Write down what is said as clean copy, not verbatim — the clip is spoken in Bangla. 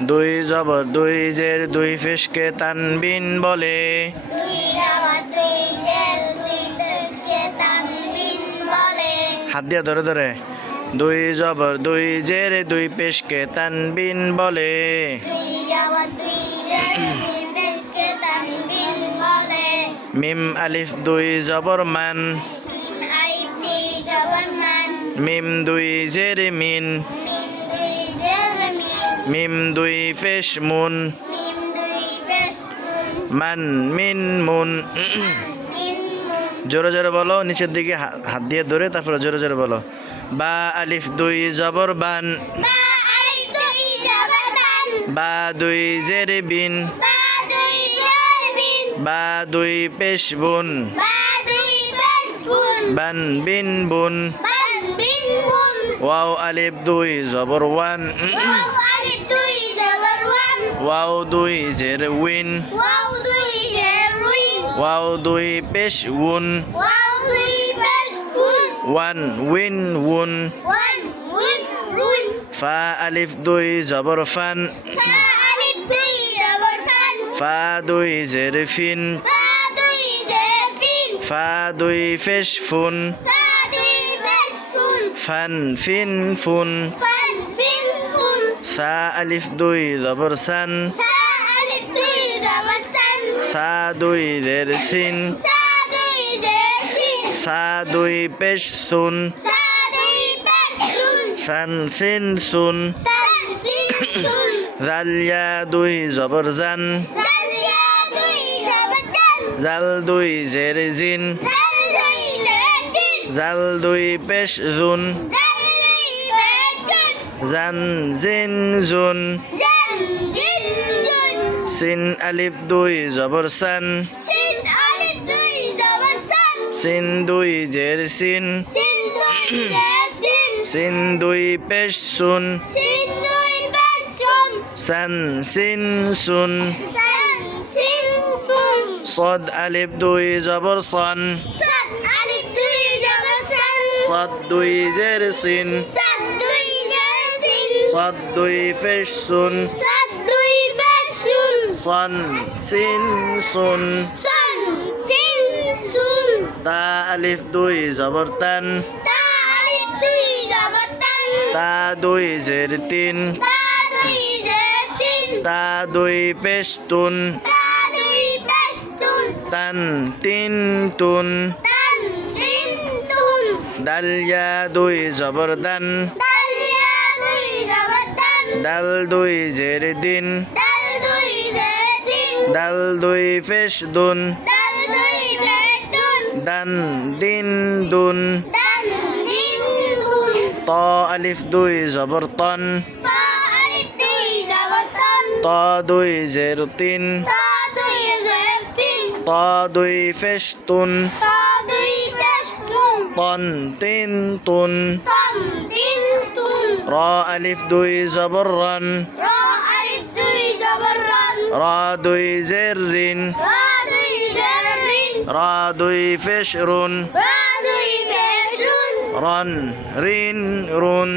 দুই জবর দুই জের দুই পেশকে তানবিন বলে হাত দিয়া ধরে ধরে দুই জবর দুই জের দুই পেশকে তানবিন বলে মিম আলিফ দুই জবর মান মিম দুই জের মিন মিম দুই পেশ মুন মান মিন মুন জোরে জোরে বলো, নিচের দিকে হাত দিয়ে ধরে তারপরে জোরে জোরে বলো। বা আলিফ দুই জবর বান বা দুই জের বিন বা দুই পেশ বুন বান বিন বুন ওয়াও আলিফ দুই জবর ওয়ান ওয়াও দুই জের উইন ওয়াও দুই পেশ উন ওয়ান উইন উন ফা আলিফ দুই জবর ফান ফা দুই জের ফিন ফা দুই পেশ ফুন ফান ফিন ফুন সা আলিফ দুই জবর সান সা দুই জের সিন সা দুই পেশ সুন সান সিন সুন জালিয়া দুই জবর জান জাল দুই জের জিন জাল দুই পেশ জুন জান জিন জুন সিন আলিফ দুই জবর সান সিন দুই জের সিন সিন দুই পেশ সুন সান সিন সুন صاد আলিফ দুই জবর সন صاد দুই জের সিন صاد দুই পেশ সুন সন সিন সুন তা আলিফ দুই জবর তান তা দুই জের তিন তা দুই পেশ তুন তান তিন তুন দালিয়া দুই জবর দান দাল দুই জের দিন দাল দুই পেশ দুন দান দিন দুন ত আলিফ দুই জবর তন ত দুই জের তিন ত দুই পেশ তুন তন তিন তুন র আলিফ দুই জবর রন র দুই জের রিন র দুই পেশ রুন রন রিন রুন